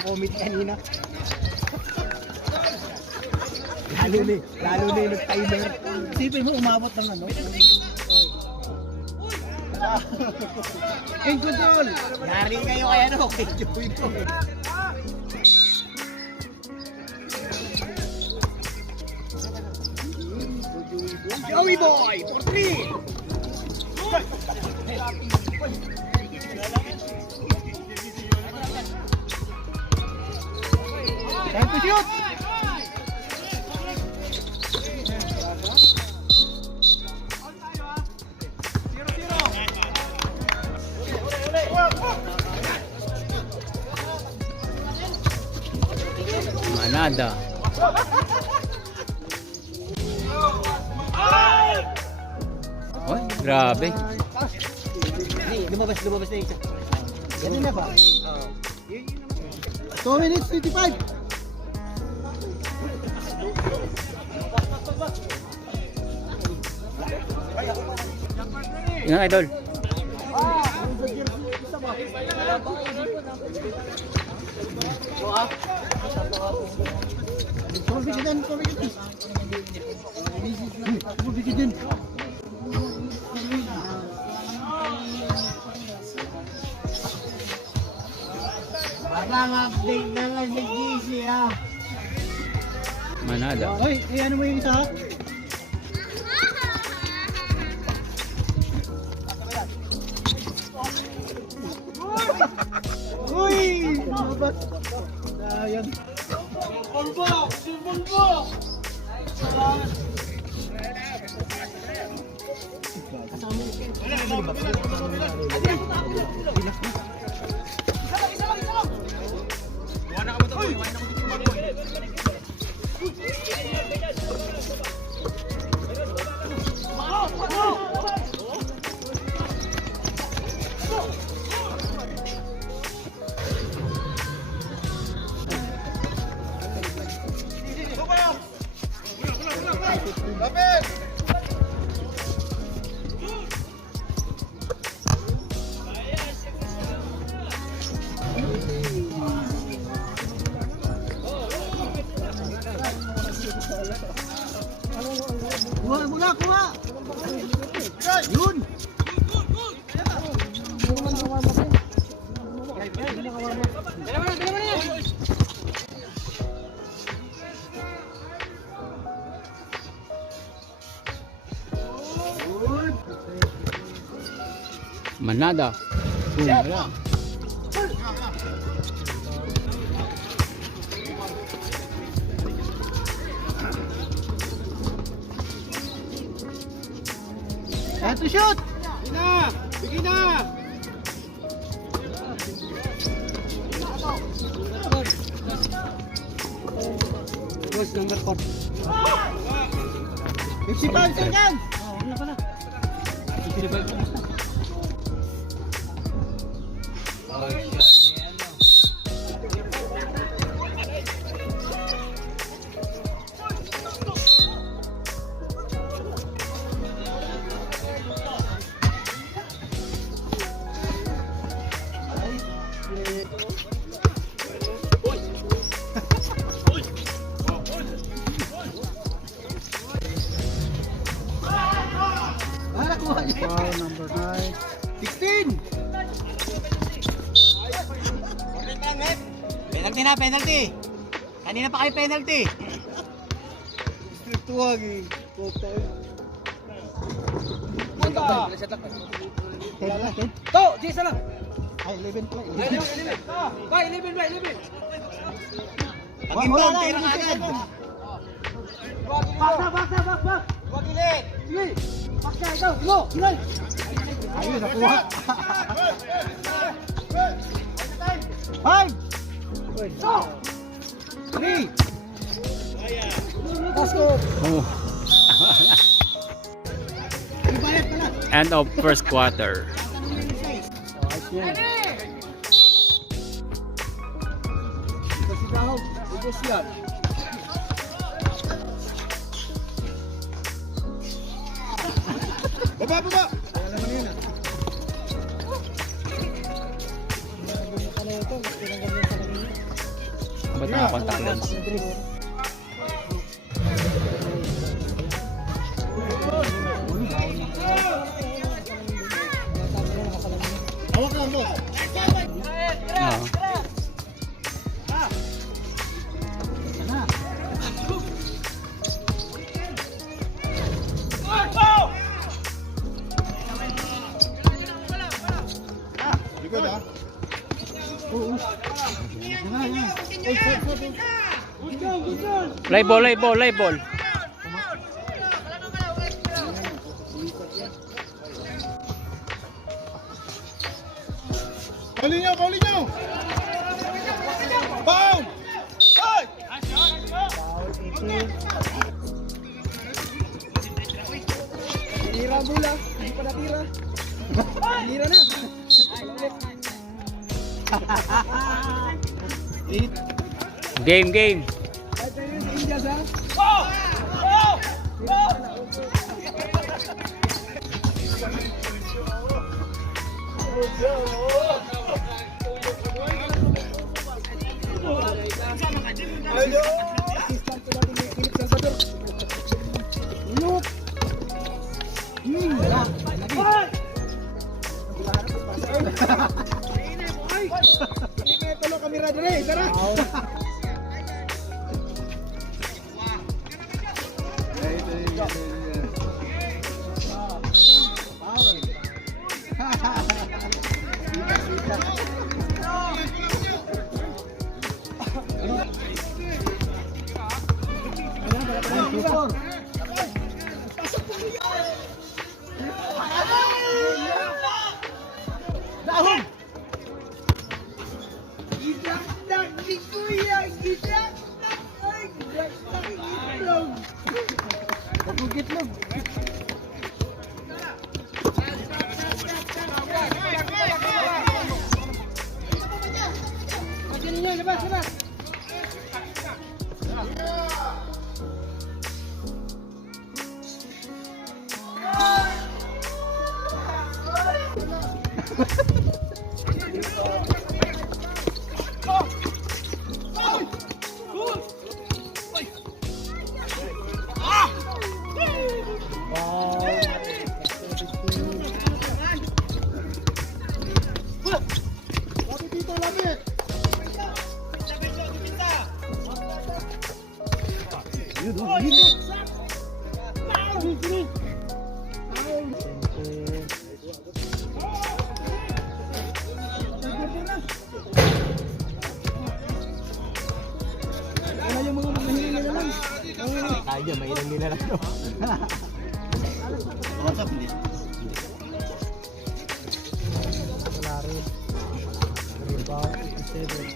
yung comment kanina. Lalo na yung nag-timer. Sipin mo, umabot ng ano? In control! Yari kayo kaya ano, kay Joey ko. Joey boy, for 3! Time to shoot! Manada. Oh, grabe. Lumabas na isa. Ganun na ba? 2 minutes 55. Yan, idol. Update na lang sa GC ha. Manada. Oy, ano mo yung isa ha? Uy! Lumabas. Sayang. Bulbo! Kuha! Yun! Manada. Wala. Time to shoot! Bigyan na! Goals number 4. 55 seconds! Wala pala. 55. Foul number 9. 16! Penalty! Kanina pa kayo penalty! Tuwag eh. Punta! To! Jason lang! Ay, 11 play. 11! Ba, 11! Pag-inbound, tira ka agad! Bak! Huwag ilit! Sige! Bak na, ikaw! Go! Gilay! Ayun, nakuha! 5! 3! Let's go! Oh. End of first quarter. Baba! Ba't naka-contact lens? Hawak lang mo. Oo. Likod ha? Oo. Live ball, live ball, live ball. Pauli nyo! Pauli nyo! Bound! Hoy! Tira bola. Hindi pa natira. Tira na. Game, game. Tolong kamera dere, tara. Dahon. Gitlog. Akin niyo, labas, labas. Kaya mainang nila lang to. What's up, hindi? Wala rin. Rebound, 57.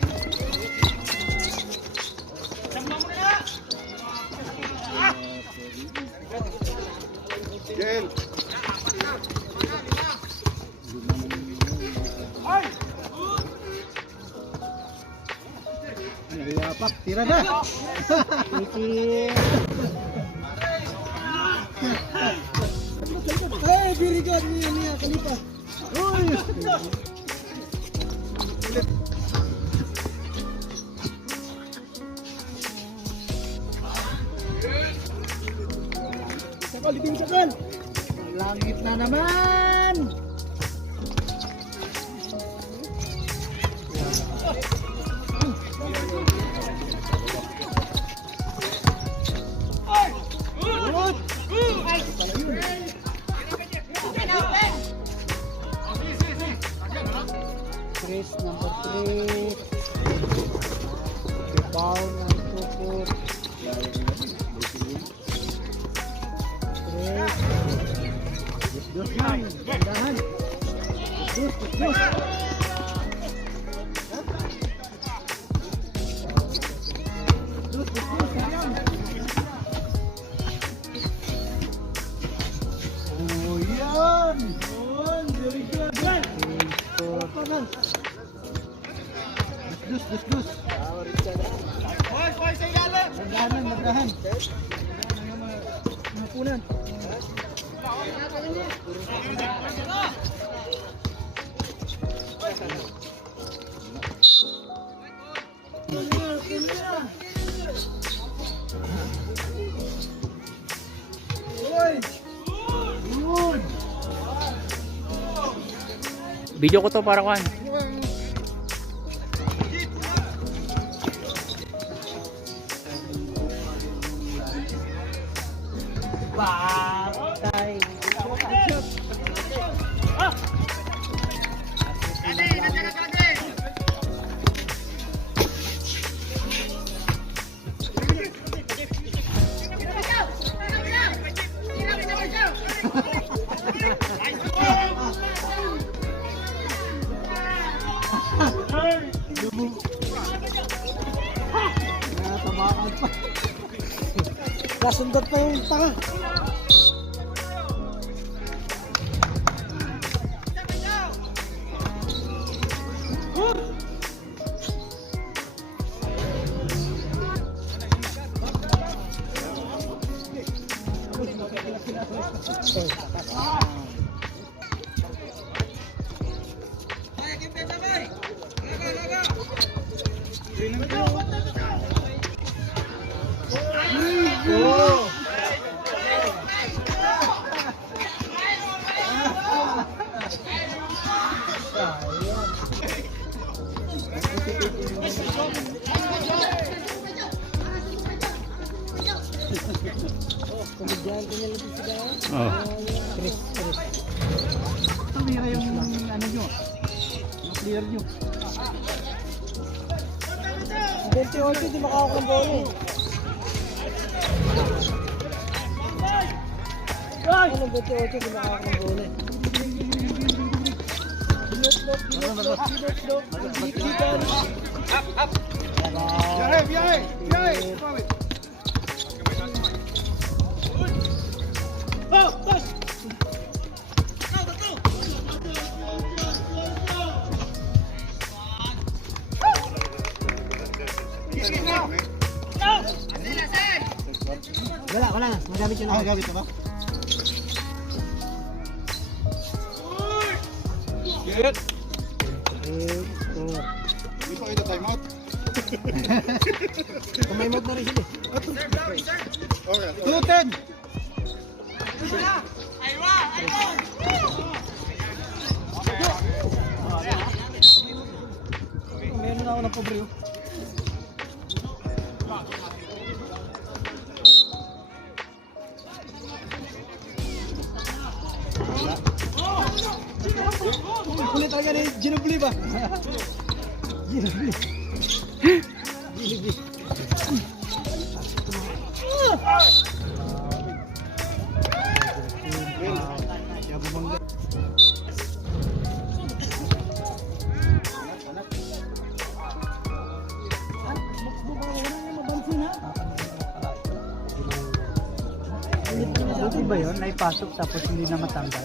Gel. Yapak, tira na. Hey, very good niya Khalifa. Uy. Sakal, ibing sakal. Langit na naman. Chris, number 3. Rebound ng 2-4. Chris. Dos man. Dahan. Dos. Oh, yan. Very good. Dus. Boy, sa ilalim. Nagdahan. Napunan. Video ko to para kuhan. Patay. Natabakan pa. Nasundot pa yung paka. Komedyante niya lang sila. Oh. Chris. Tumira yung ano nyo. Yung clear nyo. 28 di makakakuha ng bola eh. Ano 28 di makakakuha ng bola eh. Biyahe! Wala. Magamit yun ako. Magamit mo ba? Get! Dito kayo na time out. Time out na rin sila. Okay. 2-10! Meron na ako ng pobre. Kulit talaga ni Ginobili ba? Ginobili. Buti ba yun? Naipasok tapos hindi na matanggal?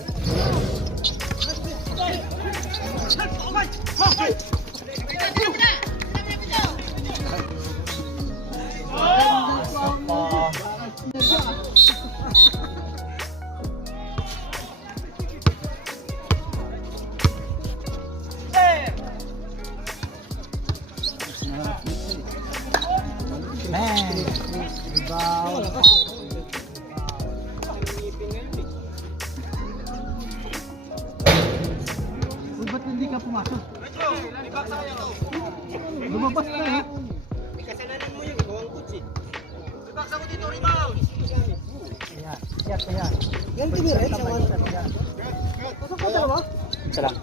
Man, ba't hindi ka pumasok? Lumabas na eh. Kasalanan mo yung gawang kutsi. Ibaksa ko dito, rebound! Kaya. Yan tiniret sa one shot. Pasok ka dalawa? Isa lang.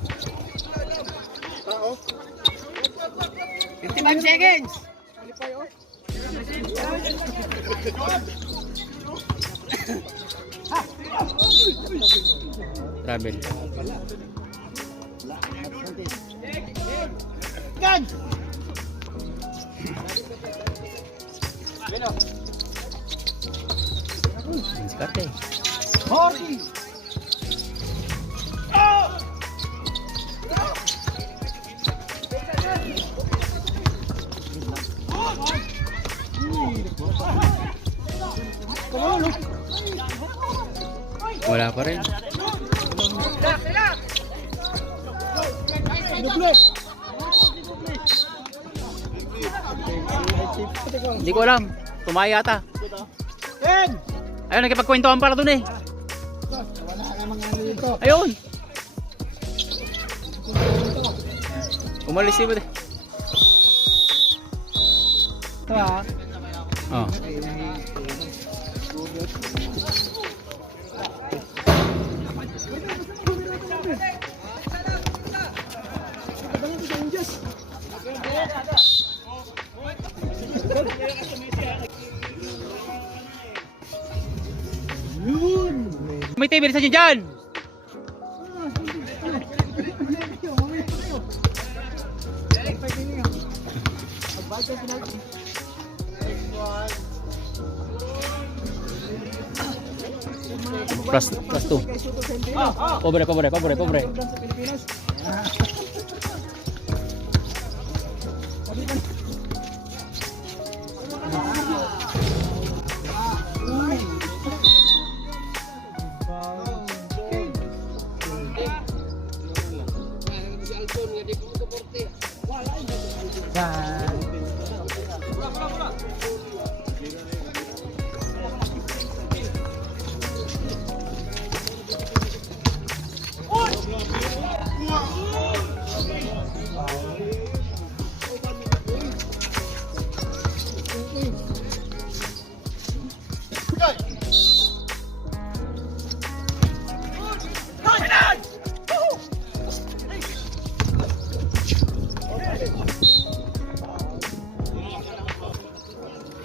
55 seconds! Travel. Gan! Diskarte. 40! Wala pa rin. Doble! Hindi ko alam. Tumaya yata. Ken! Ayun, nakipagkwentuhan pala dun eh. Wala namang ano dito. Ayun. Umalis yun. Ito ha. Oh. May TV sa dyan. Plus 2. Pobre.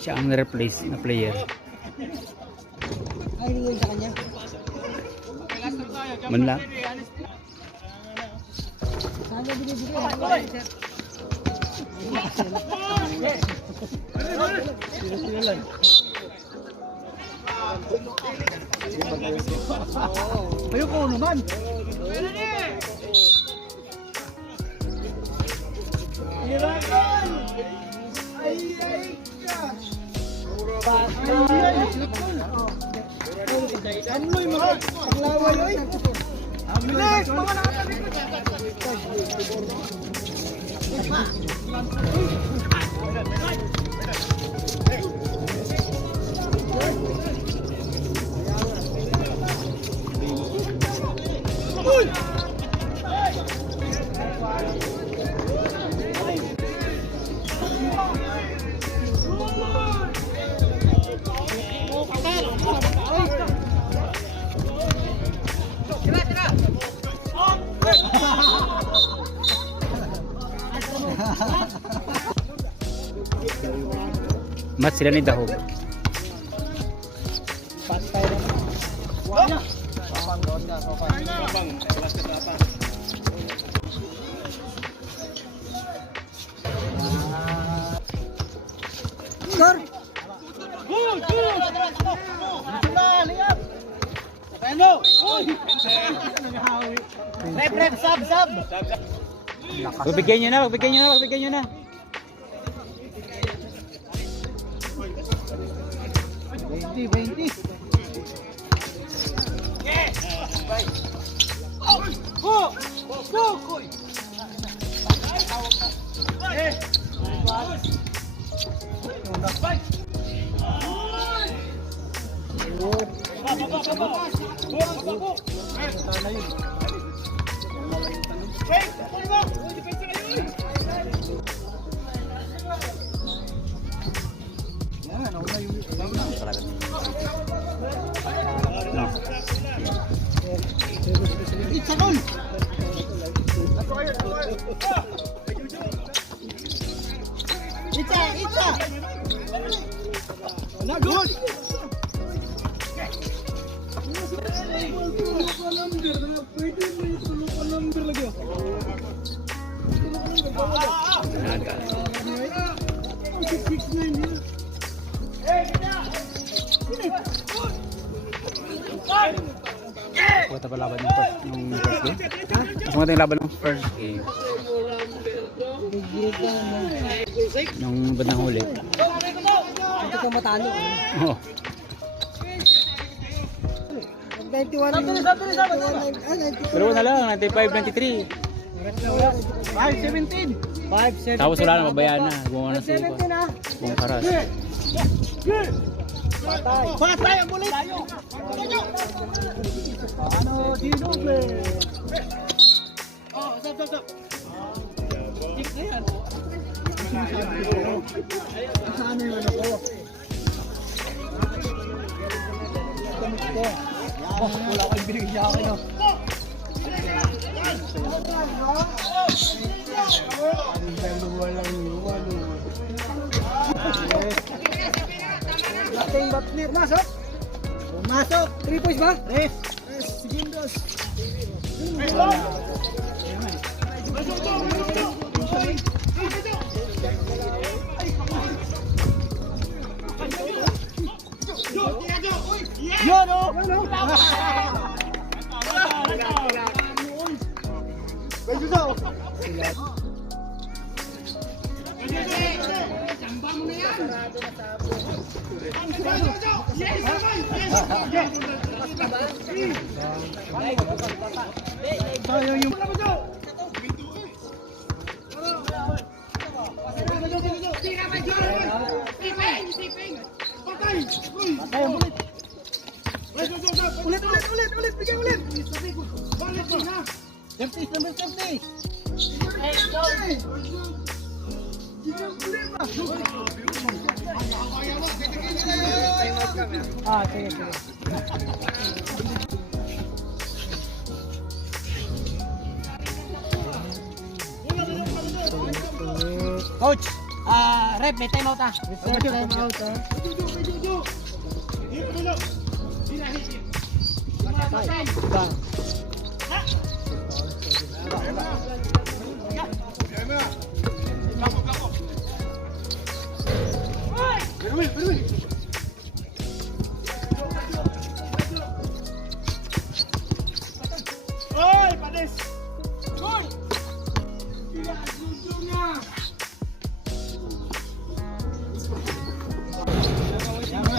Siya ang na-replace na player. Ay, hindi sa kanya. Man lang. Saan na binibigay? Ayoko naman. Ano'y mga paglaway oy. Bilis, mga Mat sila ni Dahog. patay na. Wala. Papang doon ka, papang. Sir. Liap. Ano? Rep, sab. Pagbigyan nyo na. 20. Itza. Na good. Kuha pa laban yung first game. Mas mga tayong laban ng first game. Nung bandang huli. Ito ka matalo. Oh. 91. Pero na lang, 95-93. 5-17. 5-17. Tapos wala na, mabayaan na. Gumawa na si 5-17 ah. Buong Karas. Patay. Patay ang bulit. Ano, Dinoble? Oh, stop. Tik na yan. Saan yung ano ko? Wala kang binigyan akin. Laking batlir. Masok. Masok. 3 points ba? Yes. Sige, dos. Yun o! Ulit, bigyan ulit. Safety, number safety. Ah, sige. Coach, rep, may time out ah. Time out ah.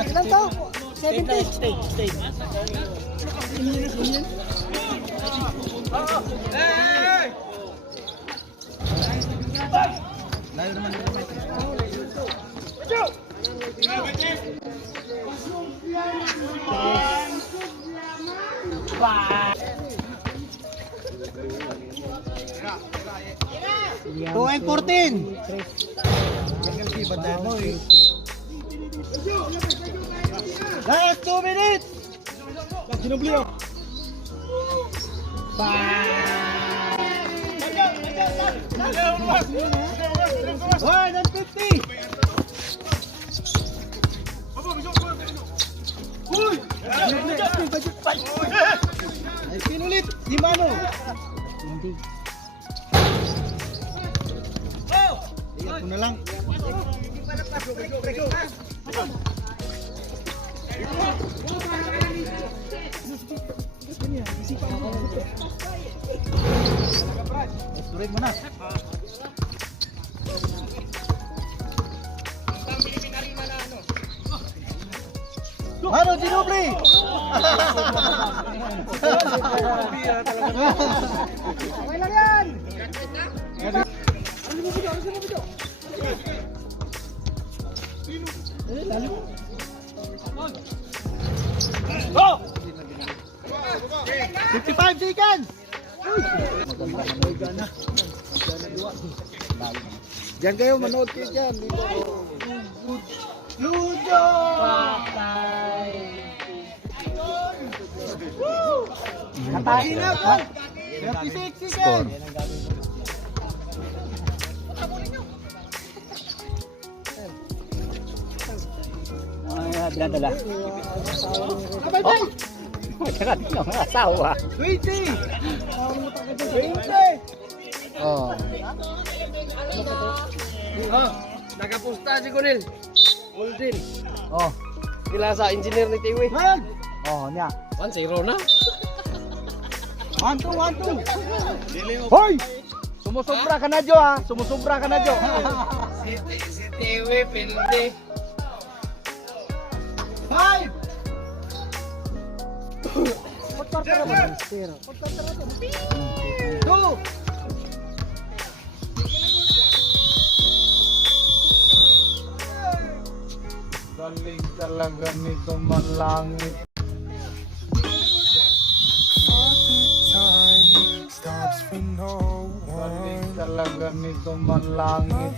Ilan to? 70? Stay. Two and 14. Last 2 minutes. Ginublio. One and 50. Pinulit, di mano. Hindi. Iyak mo na lang. Tuloy mo na. Ano, Ginobili? Okay lang yan. Ano video? Lalo. Go! 55 seconds! Diyan kayo, manood kayo dyan. Ludo! Katahin na po! 56 seconds! Dinadala. Oh! Teka, tingnan ang asawa. 20! 20! Oh. Nagapusta si Kunil. Golden. Oh. Sila sa engineer ni Tiwi. Man! Oh, niya. 1-0 na. 1-2! Hoy! Sumusobra ka na, Jo, ha? Sumusobra ka na, Jo. Si Tiwi, pilde. 5! 2! talaga nito manlangit. Time stops for no Galing one. talaga nito manlangit.